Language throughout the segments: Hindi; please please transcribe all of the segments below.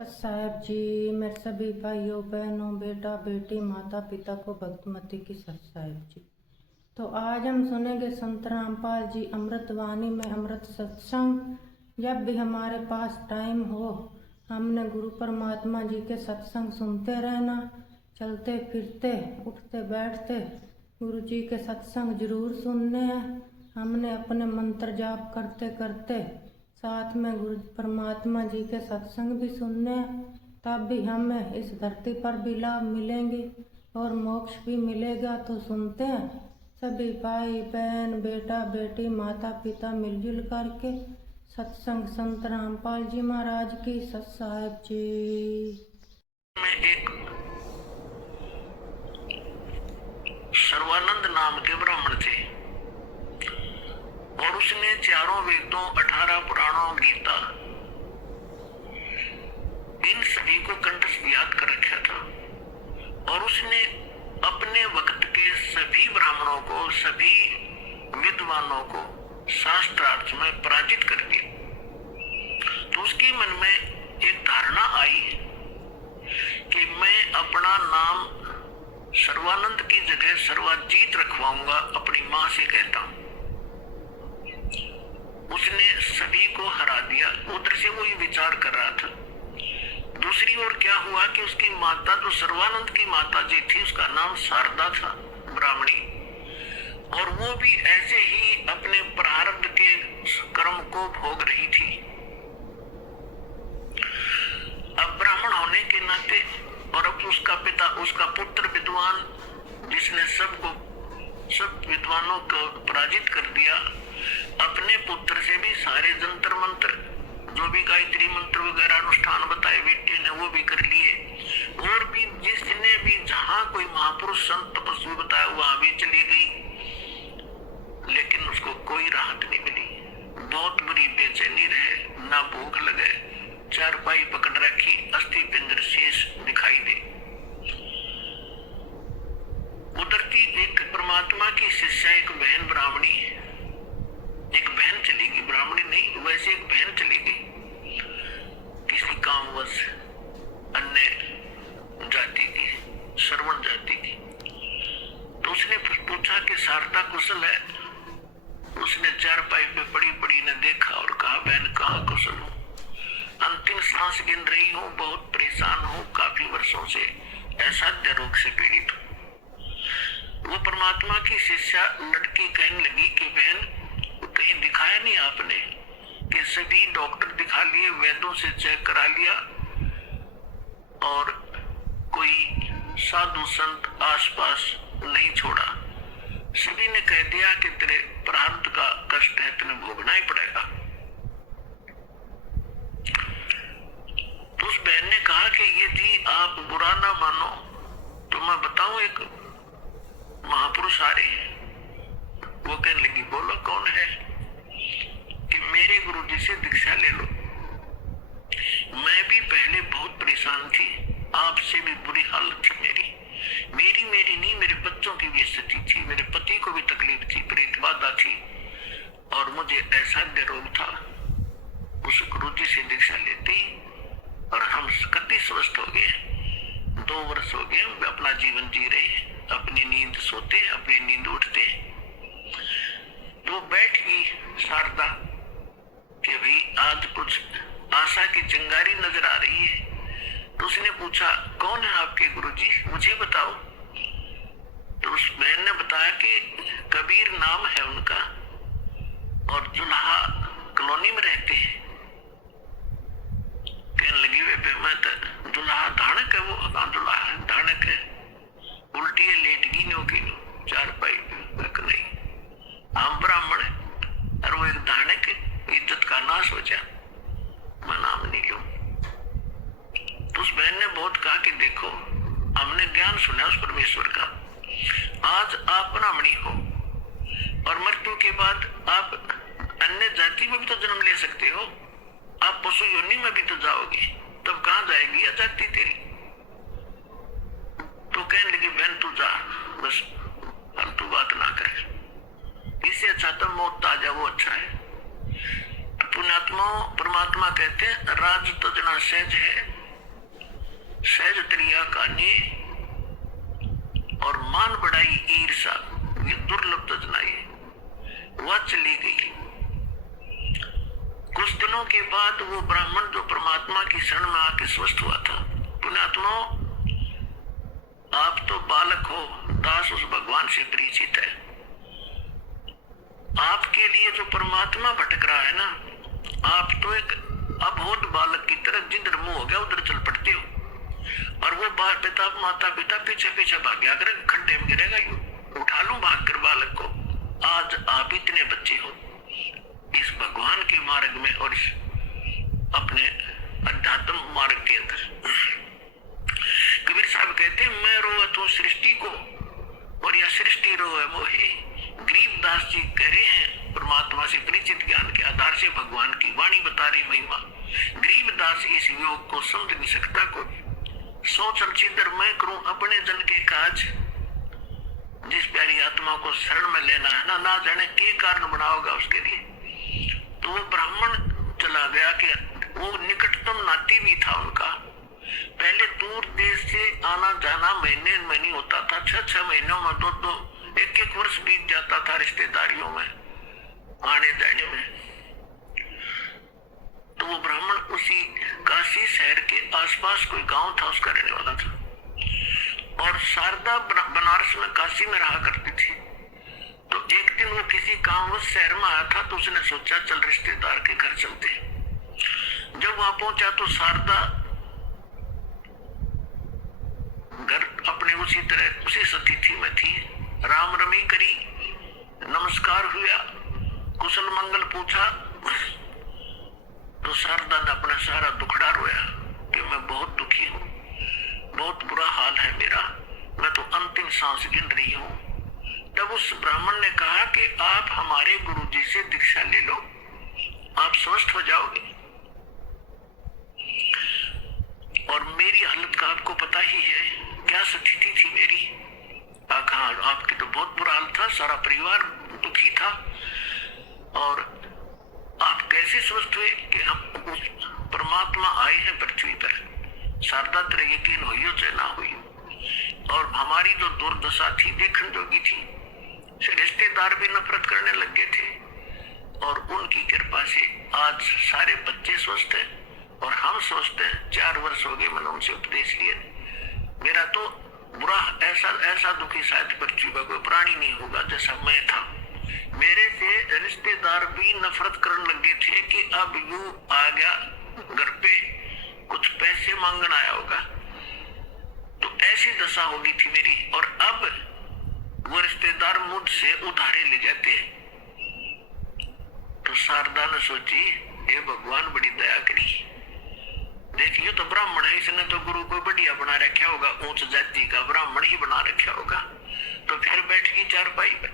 साहब जी, मेरे सभी भाइयों बहनों बेटा बेटी माता पिता को भक्तमती की सत साहेब जी। तो आज हम सुनेंगे संत रामपाल जी अमृतवाणी में अमृत सत्संग। जब भी हमारे पास टाइम हो हमने गुरु परमात्मा जी के सत्संग सुनते रहना। चलते फिरते उठते बैठते गुरु जी के सत्संग जरूर सुनने हैं। हमने अपने मंत्र जाप करते करते साथ में गुरु परमात्मा जी के सत्संग भी सुनने हैं। तब भी हमें इस धरती पर भी लाभ मिलेंगे और मोक्ष भी मिलेगा। तो सुनते हैं सभी भाई बहन बेटा बेटी माता पिता मिलजुल करके सत्संग संत रामपाल जी महाराज की सत साहेब जी। में एक सर्वानंद नाम के ब्राह्मण थे और उसने चारों वेदों 18 पुराणों गीता इन सभी को कंठस्थ याद कर रखा था। और उसने अपने वक्त के सभी ब्राह्मणों को सभी विद्वानों को शास्त्रार्थ में पराजित कर दिया। तो उसके मन में एक धारणा आई कि मैं अपना नाम सर्वानंद की जगह सर्वाजीत रखवाऊंगा, अपनी मां से कहता हूं। उसने सभी को हरा दिया। उधर से वो ये विचार कर रहा था। दूसरी ओर क्या हुआ कि उसकी माता तो सर्वानंद की माता जी थी, उसका नाम शारदा था, ब्राह्मणी, और वो भी ऐसे ही अपने प्रारब्ध के कर्म को भोग रही थी। अब ब्राह्मण होने के नाते और अब उसका पिता उसका पुत्र विद्वान जिसने सब विद्वानों को पराजित कर दिया, अपने पुत्र से भी सारे जंतर मंत्र जो भी गायत्री मंत्र वगैरह अनुष्ठान बताए बेटे ने वो भी कर लिए। और भी जिसने भी जहां कोई महापुरुष संत तपस्वी बताया वहां भी चली गई, लेकिन उसको कोई राहत नहीं मिली। बहुत बुरी बेचैनी रहे, ना भूख लगे, चारपाई पकड़ रखी, अस्थि पिंजर शेष दिखाई दे। उधर की एक परमात्मा की शिष्या एक बहन ब्राह्मणी, एक बहन चली गई, ब्राह्मणी नहीं वैसे एक बहन चली गई किसी कामवश, अन्य जाति की, श्रवण जाति की। तो उसने पूछा कि शारदा कुशल है? उसने चारपाई पे पड़ी पड़ी ने देखा और कहा बहन कहाँ कुशल हूँ, अंतिम सांस गिन रही हूँ, बहुत परेशान हूँ, काफी वर्षों से असाध्य रोग से पीड़ित हूँ। वो परमात्मा की शिष्या लड़की कहने लगी कि बहन कहीं दिखाया नहीं आपने? कि सभी डॉक्टर दिखा लिए, वैद्यों से चेक करा लिया और कोई साधु संत आसपास नहीं छोड़ा। सभी ने कह दिया कि तेरे प्रारब्ध का कष्ट है, तुम्हें भोगना ही पड़ेगा। तो उस बहन ने कहा कि यदि आप बुरा ना मानो तो मैं बताऊं, एक महापुरुष आ रहे हैं। वो कहने लगी बोलो कौन है? कि मेरे गुरु जी से दीक्षा ले लो। मैं भी पहले बहुत परेशान थी, आपसे भी बुरी हालत थी मेरी नहीं, मेरे बच्चों की भी स्थिति थी, मेरे पति को भी तकलीफ थी, प्रेत बाधा थी और मुझे ऐसा रोग था। उस गुरु जी से दीक्षा लेती और हम कति स्वस्थ हो गए। 2 वर्ष हो गए हम अपना जीवन जी रहे, अपनी नींद सोते, अपनी नींद उठते। तो बैठ गई शारदा कि भाई आज कुछ आशा की चिंगारी नजर आ रही है। तो उसने पूछा कौन है आपके गुरुजी, मुझे बताओ। तो उस बहन ने बताया कि कबीर नाम है उनका और जुल्हा कॉलोनी में रहते हैं। कहने लगी वे मैं तो जुल्हा धानक है, वो जुल्हा धानक है, उल्टी है, लेट गई नो की चारपाई पे नहीं, हम ब्राह्मण है और वो एक धानक है, इज्जत का नाश हो जा, मैं नाम नहीं लूं। तो उस बहन ने बहुत कहा कि देखो हमने ज्ञान सुना उस परमेश्वर का, आज आप ब्राह्मणी हो और मृत्यु के बाद आप अन्य जाति में भी तो जन्म ले सकते हो, आप पशु योनि में भी तो जाओगे, तब कहां जाएगी यह जाति तेरी? तो कहने लगी बहन तू जा, बस फालतू बात ना कर, इससे अच्छा तो मौत आ जा, वो अच्छा है। पुण्यात्मा परमात्मा कहते हैं राज तजना सहज है, सहज त्रिया काने और मान बढ़ाई ईर्षा, ये दुर्लभ तजनाई, वह चली गई। कुछ दिनों के बाद वो ब्राह्मण जो परमात्मा की शरण में आके स्वस्थ हुआ था, पुण्यात्माओं आप तो बालक हो, दास उस भगवान से परिचित है। आपके लिए जो परमात्मा भटक रहा है ना, आप तो एक अबोध बालक की तरह जिधर मुंह हो गया उधर चल पड़ते हो, और वो पिता माता पिता पीछे पीछे भाग गया, अगर खड्डे में गिरेगा यू उठा लूं भाग कर बालक को। आज आप इतने बच्चे हो इस भगवान के मार्ग में और इस अपने अध्यात्म मार्ग के अंदर। कबीर साहब कहते हैं, मैं रोवा तो सृष्टि को और यह सृष्टि रोवे मोहे। गरीबदास जी कह रहे हैं परमात्मा से परिचित ज्ञान के आधार से भगवान की वाणी बता रही महिमा। गरीबदास इस योग को समझ नहीं सकता कोई। सोच अलछिदर मैं करूं अपने जन के काज, जिस प्यारी आत्मा को शरण में लेना है ना जाने के कारण बनाओगा उसके लिए। तो वो ब्राह्मण चला गया कि वो निकटतम नाती भी था उनका। पहले दूर देश से आना जाना महीने में नहीं होता था, 6 महीनों में 2 1 वर्ष बीत जाता था रिश्तेदारियों में आने जाने में। तो वो ब्राह्मण उसी काशी शहर के आसपास कोई गांव था उसका रहने वाला था, और शारदा बनारस में काशी में रहा करती थी। तो एक दिन वो किसी काम उस शहर में आया था, तो उसने सोचा चल रिश्तेदार के घर चलते। जब वहां पहुंचा तो शारदा घर अपने उसी तरह उसी सतिथि में थी। राम रमी करी, नमस्कार हुआ, कुशल मंगल पूछा। तो शारदा ने अपना सारा दुखड़ा रोया कि मैं बहुत दुखी हूँ, बहुत बुरा हाल है मेरा, मैं तो अंतिम सांस गिन रही हूँ। तब उस ब्राह्मण ने कहा कि आप हमारे गुरुजी से दीक्षा ले लो, आप स्वस्थ हो जाओगे। और मेरी हालत का आपको पता ही है, क्या स्थिति थी मेरी। कहा आपकी तो बहुत बुरा हाल था, सारा परिवार दुखी था, और आप कैसे स्वस्थ हुए कि हम उस परमात्मा आए हैं पृथ्वी पर। शारदा तेरे यकीन हुई हो चाहे ना हुई, और हमारी जो दुर्दशा थी देखने जोगी थी। रिश्तेदार भी नफरत करने लग गए थे, और उनकी कृपा से आज सारे बच्चे स्वस्थ हैं और हम स्वस्थ हैं। 4 वर्ष हो गए मैंने उनसे उपदेश लिए। मेरा तो बुरा ऐसा दुखी शायद पृथ्वी पर कोई प्राणी नहीं होगा जैसा मैं था। मेरे से रिश्तेदार भी नफरत करने लगे थे कि अब यू आ गया घर पे, कुछ पैसे मांगने आया होगा। तो ऐसी दशा होगी थी मेरी, और अब वो रिश्तेदार मुझसे उधारे ले जाते। तो शारदा ने सोची, हे भगवान बड़ी दया करी, देखिए तो ब्राह्मण है, इसने तो गुरु को बढ़िया बना रखा होगा, उच्च जाति का ब्राह्मण ही बना रखा होगा। तो फिर बैठ गई चारपाई पे।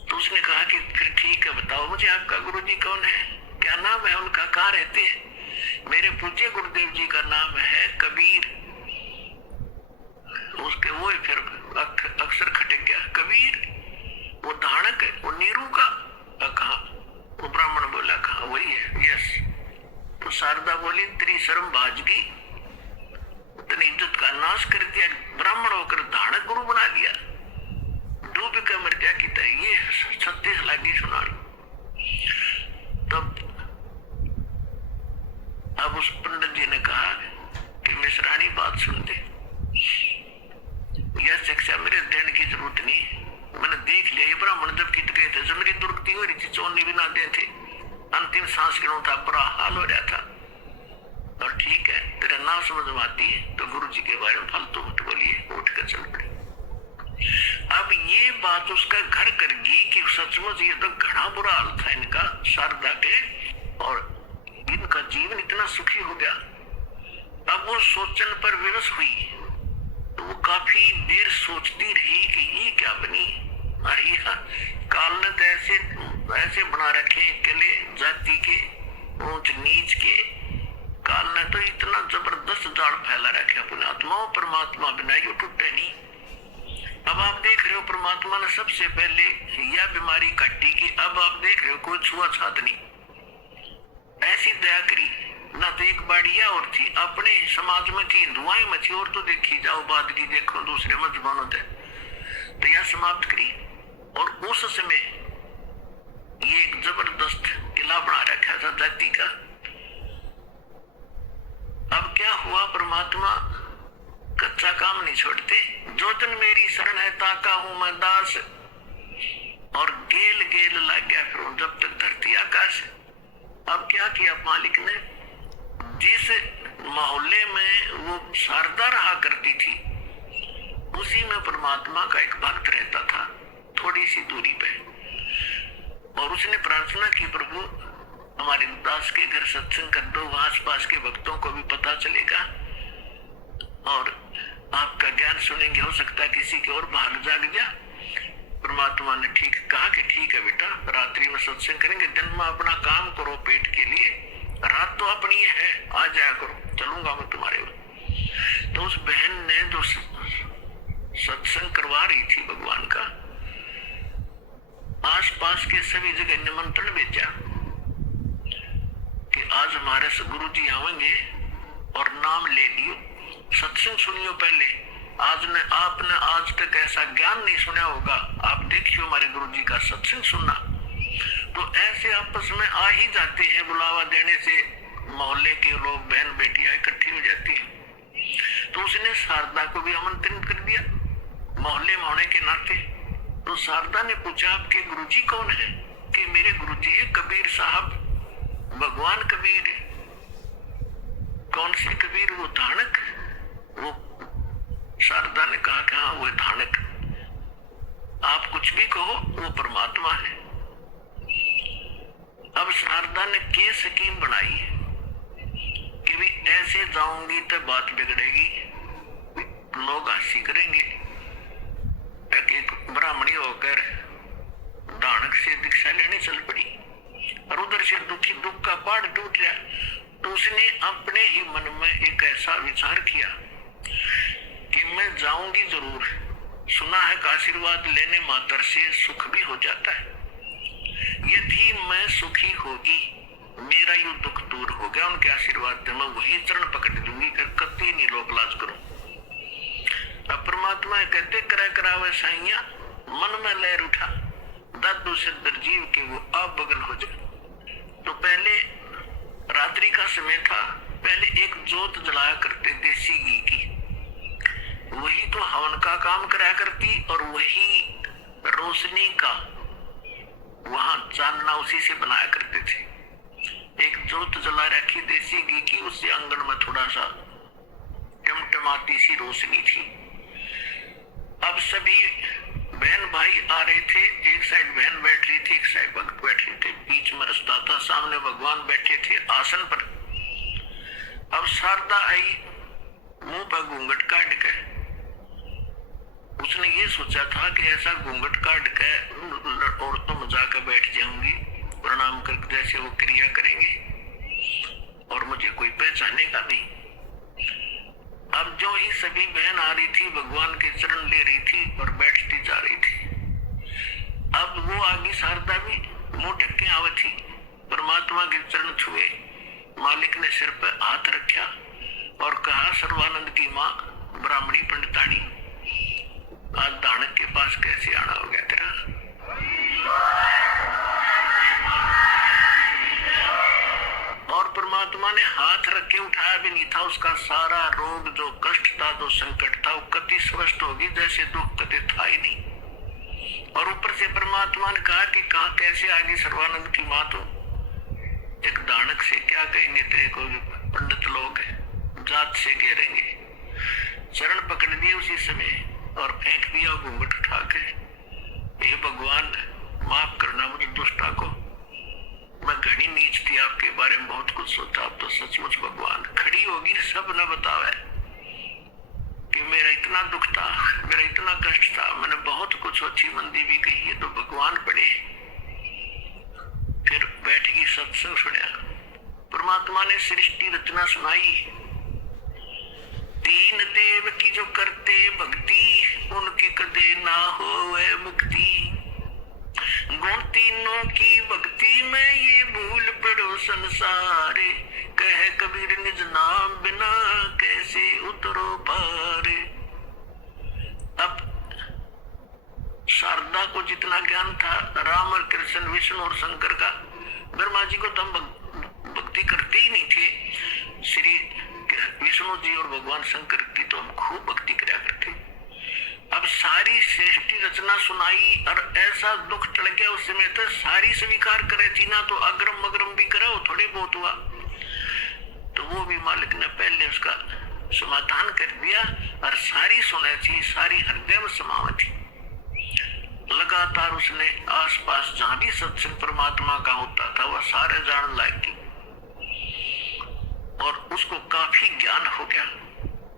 तो उसने कहा कि फिर ठीक है, बताओ मुझे आपका गुरुजी कौन है, क्या नाम है उनका, कहाँ रहते हैं। मेरे पूज्य गुरुदेव जी का नाम है कबीर। उसके वो फिर अक्सर खटक गया, कबीर वो धाणक है, वो नीरू का। कहा वो ब्राह्मण बोला, कहा वही है, यस। तो शारदा बोली, तेरी शर्म बाजगी, तेरी इज्जत का नाश कर दिया, ब्राह्मण होकर धाणक गुरु बना लिया, डूब का मर गया की तरह। ये 36 लागी सुना। तब अब उस पंडित जी ने कहा कि मिश्रानी बात सुन दे, यह शिक्षा मेरे देने की जरूरत नहीं, मैंने देख लिया ये ब्राह्मण जब कित गए थे, जब मेरी दुर्गति हो रही थी, चोरने भी ना दे थे, अंतिम सांस गिनों था, बुरा हाल हो रहा था। और ठीक है, तेरा नाम समझ में आती है तो गुरु जी के बारे में फालतू मत बोलिए, उठ कर चल पड़े। अब ये बात उसका घर कर गई कि सचमुच ये तो घना बुरा हाल था इनका, शारदा के, और इनका जीवन इतना सुखी हो गया। अब वो सोचने पर विवश हुई, तो वो काफी देर सोचती रही कि ये क्या बनी। अरे काल ने तो ऐसे बना रखे अकेले जाति के, ऊंच नीच के, काल ने तो इतना जबरदस्त जाल फैला रखे अपने आत्मा, परमात्मा बिना यू टूटे नहीं। अब आप देख रहे हो परमात्मा ने सबसे पहले यह बीमारी काटी कि अब आप देख रहे हो कोई छुआ छात नहीं, ऐसी दया करी ना तो एक बाड़िया और थी अपने समाज में थी, हिंदुआई में थी, और तो देखी जाओ बाद की देखो दूसरे मजहबों थे, तो यह समाप्त करी। और उस समय ये एक जबरदस्त किला बना रखा था जाति का। अब क्या हुआ, परमात्मा कच्चा काम नहीं छोड़ते। जो जन मेरी शरण है ताका हूं मैं दास, और गेल गेल लग गया फिर जब तक धरती आकाश। अब क्या किया मालिक ने, जिस मोहल्ले में वो शारदा रहा करती थी उसी में परमात्मा का एक भक्त रहता था, थोड़ी सी दूरी पे, और उसने प्रार्थना की, प्रभु हमारे दास के घर सत्संग कर दो, आस पास के भक्तों को भी पता चलेगा और आपका ज्ञान सुनेंगे, हो सकता है किसी के और भाग जाग गया। परमात्मा ने ठीक कहा कि ठीक है बेटा, रात्रि में सत्संग करेंगे, दिन में अपना काम करो पेट के लिए, रात तो अपनी है, आ जाया करो, चलूंगा मैं तुम्हारे। तो उस बहन ने जो सत्संग करवा रही थी भगवान का, आसपास के सभी जगह निमंत्रण भेजा कि आज हमारे गुरु जी आएंगे और नाम ले लियो, सत्संग सुनियो पहले। आपने आज तक ऐसा ज्ञान नहीं सुना होगा, आप देखियो हमारे गुरु जी का सत्संग सुनना। तो ऐसे आपस में आ ही जाते हैं, बुलावा देने से मोहल्ले के लोग, बहन बेटियां इकट्ठी हो जाती हैं। तो उसने शारदा को भी आमंत्रित कर दिया मोहल्ले में होने के नाते। तो शारदा ने पूछा आपके गुरुजी कौन है? कि मेरे गुरुजी है कबीर साहब, भगवान कबीर। कौन से कबीर? वो धानक। वो शारदा ने कहा कि हाँ वो धानक, आप कुछ भी कहो वो परमात्मा है। अब शारदा ने के स्कीम बनाई कि भी ऐसे जाऊंगी तो बात बिगड़ेगी, लोग हंसी करेंगे। एक ब्राह्मणी होकर धानक से दीक्षा लेने चल पड़ी और उधर से दुख का पहाड़ टूट गया। तो उसने अपने ही मन में एक ऐसा विचार किया कि मैं जाऊंगी जरूर, सुना है कि आशीर्वाद लेने मात्र से सुख भी हो जाता है। यदि मैं सुखी होगी, मेरा यू दुख दूर हो गया उनके आशीर्वाद से, मैं वही चरण पकड़ दूंगी, कभी नहीं लोक लाज करूं। अब परमात्मा कहते करा करावे साइया, मन में लहर उठा, दादू से दरजीव के वो आप बगल हो जाए। तो पहले रात्रि का समय था, पहले एक जोत जलाया करते देसी घी की, वही तो हवन का काम कराया करती, और वही रोशनी का वहां चांदना उसी से बनाया करते थे। एक जोत जला रखी देसी घी की, उससे आंगन में थोड़ा सा टमटमाती सी रोशनी थी। अब सभी बहन भाई आ रहे थे, एक साइड बहन बैठ रही थी, एक साइड भक्त बैठ रहे थे, बीच में रास्ता था, सामने भगवान बैठे थे आसन पर। अब शारदा आई, मुंह पर घूंघट काट के, उसने ये सोचा था कि ऐसा घूंघट काट के औरतों में जाकर बैठ जाऊंगी, प्रणाम करके जैसे वो क्रिया करेंगे और मुझे कोई पहचानेगा नहीं। अब जो ही सभी बहन आ रही थी, भगवान के चरण ले रही थी और बैठती जा रही थी। अब वो आगे शारदा भी मुंह ढके आवे थी, परमात्मा के चरण छुए, मालिक ने सिर पर हाथ रखा और कहा, सर्वानंद की माँ ब्राह्मणी पंडितानी, आज धानक के पास कैसे आना हो गया तेरा? और परमात्मा ने हाथ रख के उठाया भी नहीं था, उसका सारा रोग जो कष्ट था, जो संकट था, वो कति स्पष्ट होगी जैसे दुख कति था ही नहीं। और ऊपर से परमात्मा ने कहा कि कहा कैसे आगे सर्वानंद की माँ, तो एक दानक से क्या कहेंगे तेरे को, पंडित लोग जात से घेरेंगे। चरण पकड़ दिए उसी समय और फेंक दिया घूंघट उठा के, हे भगवान माफ करना मुझे दुष्टा को, मैं घड़ी नीच थी, आपके बारे में बहुत कुछ सोचा, अब तो सचमुच भगवान खड़ी होगी सब न बतावे कि मेरा इतना दुख था, मेरा इतना कष्ट था, मैंने बहुत कुछ अच्छी मंदी भी कही है, तो भगवान पड़े। फिर बैठगी सत्संग सुना, परमात्मा ने सृष्टि रचना सुनाई। तीन देव की जो करते भक्ति, उनकी कदे ना होवे मुक्ति। गुण तीनों की भक्ति में ये भूल पड़ो संसार, कह कबीर पारे। अब शारदा को जितना ज्ञान था राम और कृष्ण, विष्णु और शंकर का, ब्रह्मा जी को तो हम भक्ति करते ही नहीं थे। श्री विष्णु जी और भगवान शंकर की तो हम खूब भक्ति कराया करते। अब सारी सृष्टि रचना सुनाई और ऐसा दुख टल गया उस समय तो सारी स्वीकार करे थी ना, तो अग्रम अग्रम भी करे, वो थोड़ी बहुत हुआ। तो वो भी मालिक ने पहले उसका समाधान कर दिया और सारी सुने थी, सारी हृदय में समावत थी। लगातार उसने आसपास जहां भी सत्संग परमात्मा का होता था वह सारे जान लायक थी और उसको काफी ज्ञान हो गया।